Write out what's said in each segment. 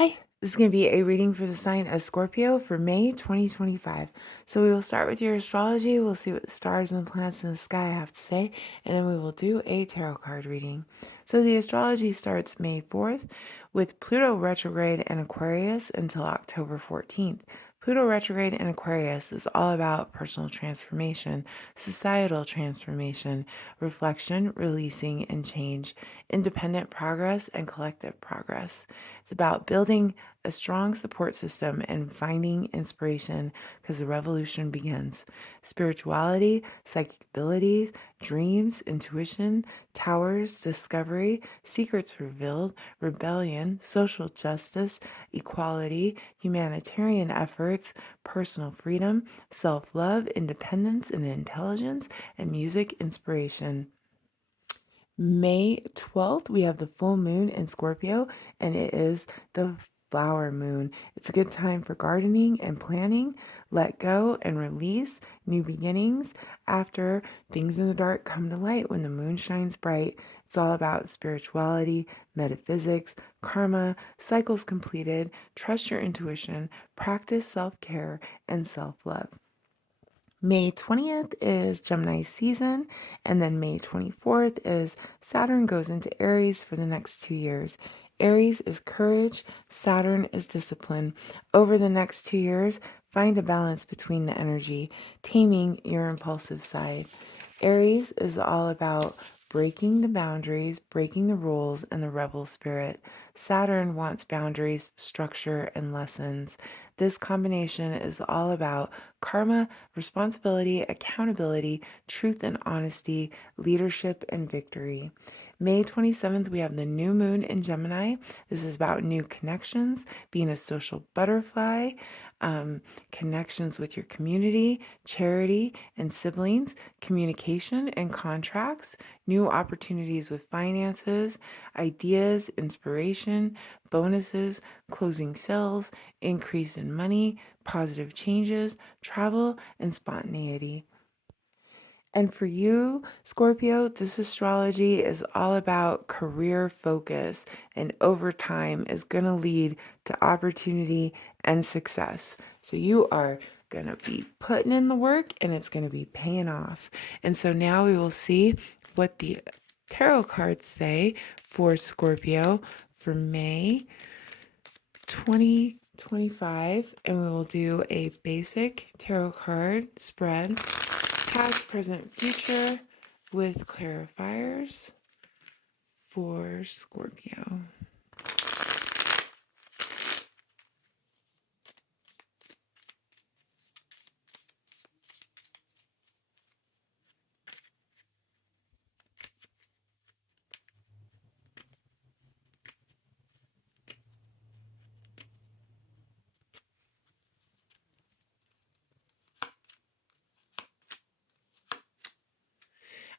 Hi, this is going to be a reading for the sign of Scorpio for May 2025. So we will start with your astrology. We'll see what the stars and the planets in the sky have to say, and then we will do a tarot card reading. So the astrology starts May 4th with Pluto retrograde in Aquarius until October 14th. Pluto retrograde in Aquarius is all about personal transformation, societal transformation, reflection, releasing, and change, independent progress, and collective progress. It's about building a strong support system and finding inspiration because the revolution begins. Spirituality, psychic abilities, dreams, intuition, towers, discovery, secrets revealed, rebellion, social justice, equality, humanitarian efforts, personal freedom, self love, independence and intelligence, and music inspiration. May 12th, we have the full moon in Scorpio, and it is the flower moon. It's a good time for gardening and planning, let go and release, new beginnings. After things in the dark come to light when the moon shines bright, it's all about spirituality, metaphysics, karma, cycles completed, trust your intuition, practice self care, and self love. May 20th is Gemini season, and then May 24th is Saturn goes into Aries for the next 2 years. Aries is courage, Saturn is discipline. Over the next 2 years, find a balance between the energy, taming your impulsive side. Aries is all about breaking the boundaries, breaking the rules, and the rebel spirit. Saturn wants boundaries, structure, and lessons. This combination is all about karma, responsibility, accountability, truth and honesty, leadership, and victory. May 27th, we have the new moon in Gemini. This is about new connections, being a social butterfly, connections with your community, charity, and siblings, communication and contracts, new opportunities with finances, ideas, inspiration, bonuses, closing sales, increase in money, positive changes, travel, and spontaneity. And for you, Scorpio, this astrology is all about career focus, and over time is going to lead to opportunity and success. So you are going to be putting in the work and it's going to be paying off. And so now we will see what the tarot cards say for Scorpio for May 2025, and we will do a basic tarot card spread, past, present, future, with clarifiers for Scorpio.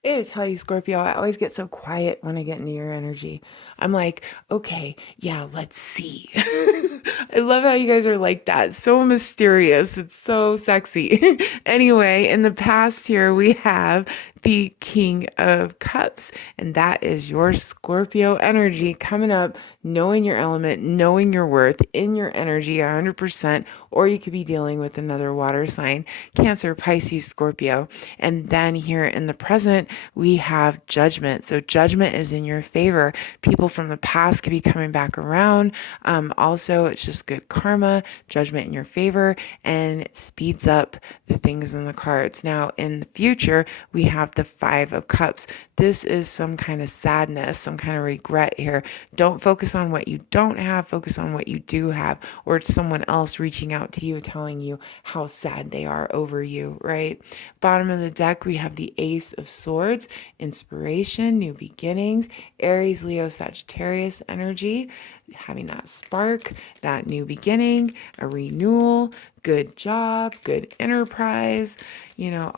I gotta tell you, Scorpio, I always get so quiet when I get into your energy. I'm like, okay, yeah, let's see. I love how you guys are like that. So mysterious. It's so sexy. Anyway, in the past here, we have the King of Cups, and that is your Scorpio energy coming up, knowing your element, knowing your worth in your energy 100%, or you could be dealing with another water sign, Cancer, Pisces, Scorpio. And then here in the present, we have judgment. So judgment is in your favor. People from the past could be coming back around. Also, it's just good karma, judgment in your favor, and it speeds up the things in the cards. Now, in the future, we have the Five of Cups. This is some kind of sadness, some kind of regret here. Don't focus on what you don't have, focus on what you do have, or it's someone else reaching out to you, telling you how sad they are over you, right? Bottom of the deck, we have the Ace of Swords, inspiration, new beginnings, Aries, Leo, Sagittarius energy, having that spark, that new beginning, a renewal, good job, good enterprise,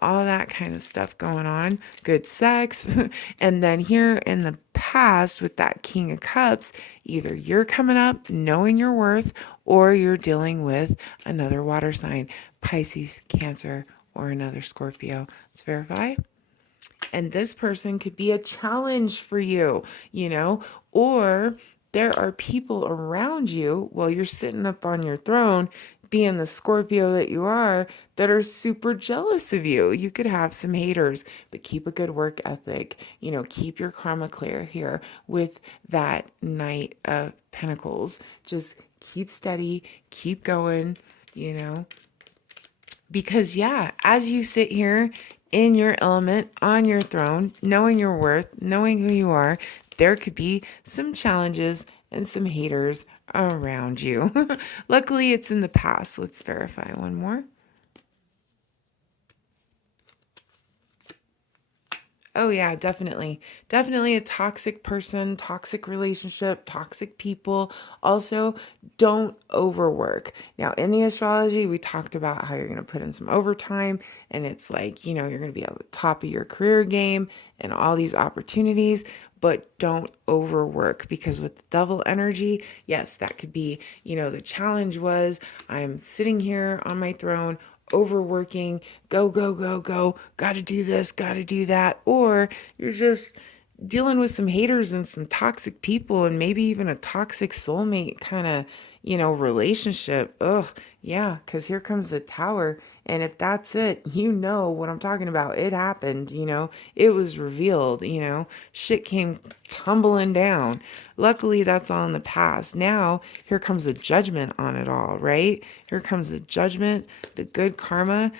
all that kind of stuff going on, good sex. And then here in the past with that King of Cups, either you're coming up knowing your worth or you're dealing with another water sign, Pisces, Cancer, or another Scorpio. Let's verify. And this person could be a challenge for you, or there are people around you while you're sitting up on your throne, being the Scorpio that you are, that are super jealous of you. You could have some haters, but keep a good work ethic. Keep your karma clear here with that Knight of Pentacles. Just keep steady, keep going, you know, because, yeah, as you sit here in your element on your throne, knowing your worth, knowing who you are, there could be some challenges and some haters around you. Luckily, it's in the past. Let's verify one more. Oh, yeah, definitely. Definitely a toxic person, toxic relationship, toxic people. Also, don't overwork. Now, in the astrology, we talked about how you're going to put in some overtime, and it's like, you're going to be at the top of your career game and all these opportunities, but don't overwork, because with the double energy, yes, that could be, the challenge was I'm sitting here on my throne overworking, go, go, go, go, got to do this, got to do that. Or you're just dealing with some haters and some toxic people and maybe even a toxic soulmate kind of, relationship. Ugh, yeah, because here comes the Tower. And if that's it, you know what I'm talking about. It happened, it was revealed, shit came tumbling down. Luckily, that's all in the past. Now, here comes the judgment on it all, right? Here comes the judgment, the good karma.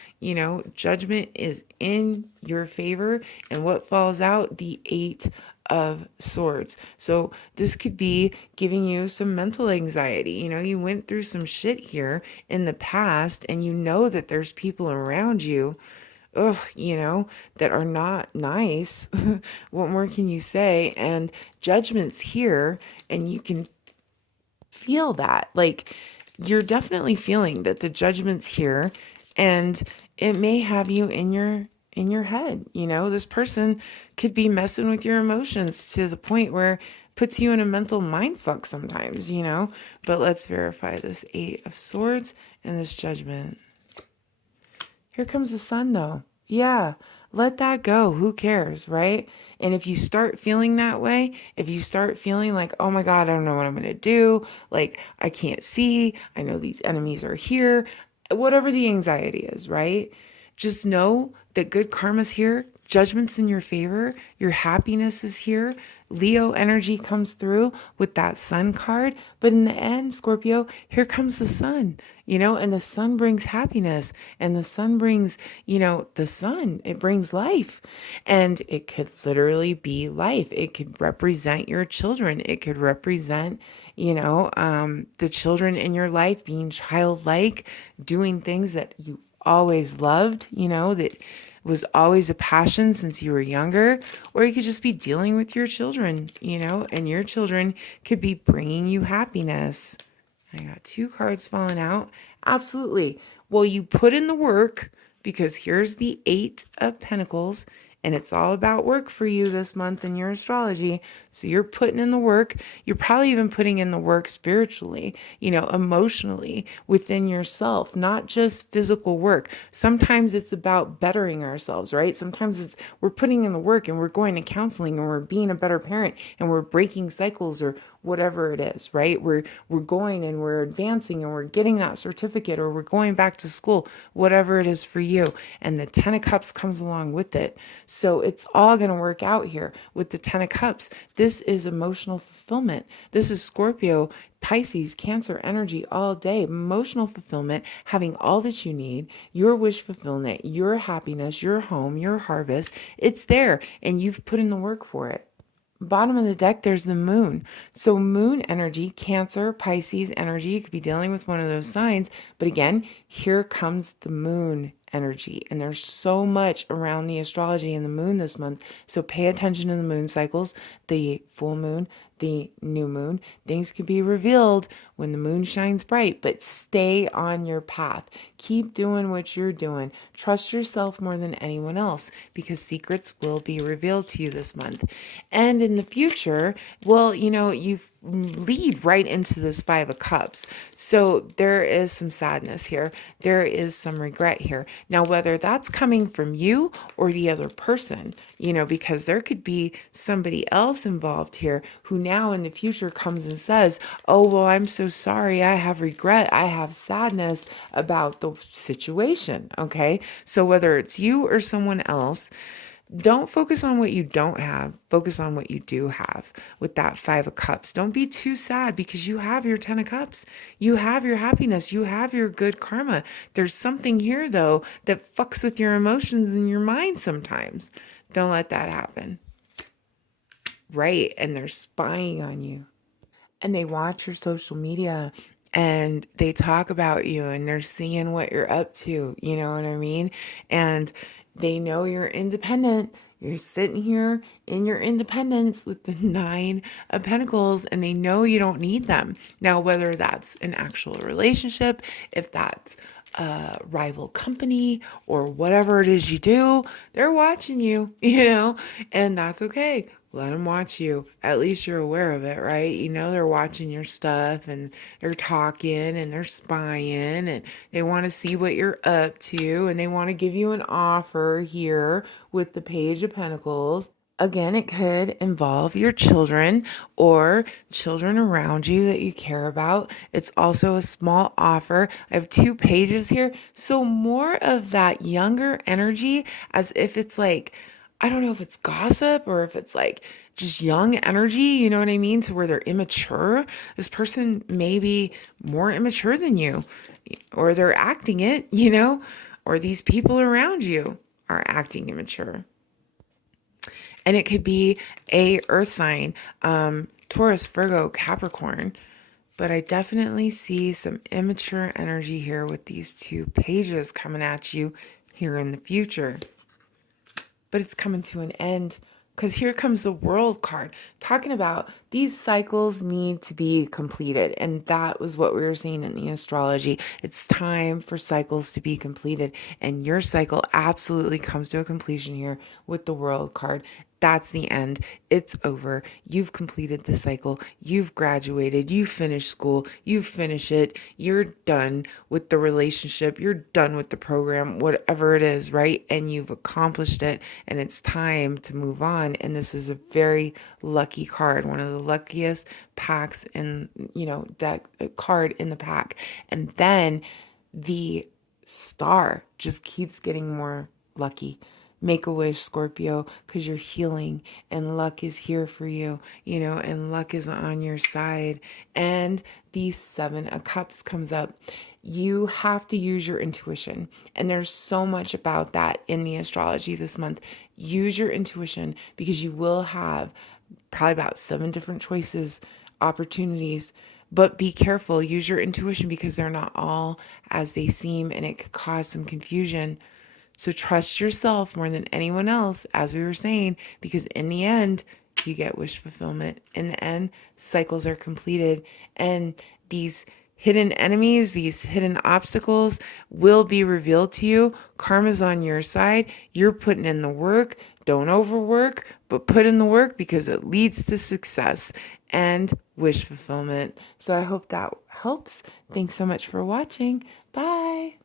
Judgment is in your favor. And what falls out? The Eight of Swords. So this could be giving you some mental anxiety. You went through some shit here in the past, and you know that there's people around you, that are not nice. What more can you say? And judgment's here, and you can feel that. Like, you're definitely feeling that the judgment's here, and it may have you in your head. This person could be messing with your emotions to the point where it puts you in a mental mind fuck sometimes. But let's verify this Eight of Swords and this judgment. Here comes the Sun, though. Yeah, let that go. Who cares, right? And if you start feeling that way, if you start feeling like, oh my God, I don't know what I'm going to do, like I can't see, I know these enemies are here, whatever the anxiety is, right? Just know that good karma's here, judgment's in your favor, your happiness is here. Leo energy comes through with that Sun card. But in the end, Scorpio, here comes the Sun, and the Sun brings happiness, and the Sun brings, the Sun, it brings life. And it could literally be life. It could represent your children. It could represent, the children in your life being childlike, doing things that you've always loved, that was always a passion since you were younger. Or you could just be dealing with your children, and your children could be bringing you happiness. I got two cards falling out. Absolutely. Well, you put in the work, because here's the Eight of Pentacles, and it's all about work for you this month in your astrology. So you're putting in the work. You're probably even putting in the work spiritually, emotionally within yourself, not just physical work. Sometimes it's about bettering ourselves, right? Sometimes we're putting in the work, and we're going to counseling, and we're being a better parent, and we're breaking cycles, or whatever it is, right? We're going and we're advancing, and we're getting that certificate, or we're going back to school, whatever it is for you. And the Ten of Cups comes along with it. So it's all going to work out here with the Ten of Cups. This is emotional fulfillment. This is Scorpio, Pisces, Cancer energy all day. Emotional fulfillment, having all that you need, your wish fulfillment, your happiness, your home, your harvest. It's there, and you've put in the work for it. Bottom of the deck, there's the moon. So moon energy, Cancer, Pisces energy, you could be dealing with one of those signs. But again, here comes the moon energy. And there's so much around the astrology and the moon this month. So pay attention to the moon cycles, the full moon, the new moon. Things can be revealed when the moon shines bright, but stay on your path. Keep doing what you're doing. Trust yourself more than anyone else, because secrets will be revealed to you this month. And in the future, well, you lead right into this Five of Cups. So there is some sadness here. There is some regret here. Now, whether that's coming from you or the other person, because there could be somebody else involved here who now in the future comes and says, oh, well, I'm so sorry. I have regret. I have sadness about the situation. Okay. So whether it's you or someone else, don't focus on what you don't have. Focus on what you do have with that Five of Cups. Don't be too sad because you have your Ten of Cups. You have your happiness. You have your good karma. There's something here, though, that fucks with your emotions and your mind sometimes. Don't let that happen. Right. And they're spying on you. And they watch your social media and they talk about you and they're seeing what you're up to, you know what I mean? And they know you're independent. You're sitting here in your independence with the Nine of Pentacles and they know you don't need them. Now, whether that's an actual relationship, if that's a rival company or whatever it is you do, they're watching you, and that's okay. Let them watch you. At least you're aware of it, right? They're watching your stuff and they're talking and they're spying and they want to see what you're up to and they want to give you an offer here with the Page of Pentacles. Again, it could involve your children or children around you that you care about. It's also a small offer. I have two pages here. So more of that younger energy, as if it's like, I don't know if it's gossip or if it's like just young energy, you know what I mean? To where they're immature. This person may be more immature than you, or they're acting it, or these people around you are acting immature. And it could be a earth sign, Taurus, Virgo, Capricorn. But I definitely see some immature energy here with these two pages coming at you here in the future. But it's coming to an end because here comes the World card talking about these cycles need to be completed. And that was what we were seeing in the astrology. It's time for cycles to be completed. And your cycle absolutely comes to a completion here with the World card. That's the end. It's over. You've completed the cycle. You've graduated. You finished school. You finish it. You're done with the relationship. You're done with the program, whatever it is, right? And you've accomplished it. And it's time to move on. And this is a very lucky card, one of the luckiest packs in, deck card in the pack. And then the star just keeps getting more lucky. Make a wish, Scorpio, because you're healing and luck is here for you, and luck is on your side. And the Seven of Cups comes up. You have to use your intuition. And there's so much about that in the astrology this month. Use your intuition because you will have probably about 7 different choices, opportunities. But be careful, use your intuition because they're not all as they seem and it could cause some confusion. So trust yourself more than anyone else, as we were saying, because in the end, you get wish fulfillment. In the end, cycles are completed. And these hidden enemies, these hidden obstacles will be revealed to you. Karma's on your side. You're putting in the work. Don't overwork, but put in the work because it leads to success and wish fulfillment. So I hope that helps. Thanks so much for watching. Bye.